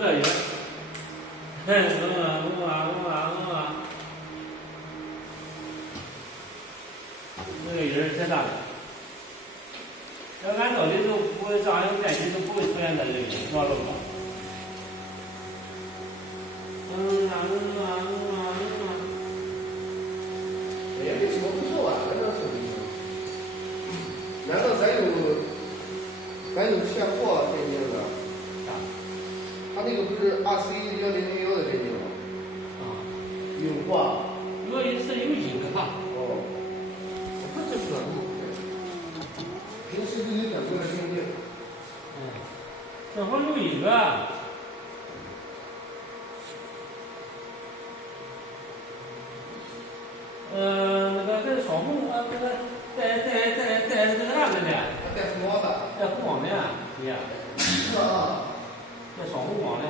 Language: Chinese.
道有。那个人太大了。要按道理都不会这样有感情都不会出现在这里，知道了吧？也没什么不错吧，反正是。难道咱有现货电竞的？啥？他那个不是RC1001的电竞吗？啊，有货。有一次有几个吧？哦，我看这是哪么回事？平时就有讲究的电竞。正好有一个。那个在双红那个带那个啥的呢？带红光的。带红光的，对呀。是啊。带双红光的。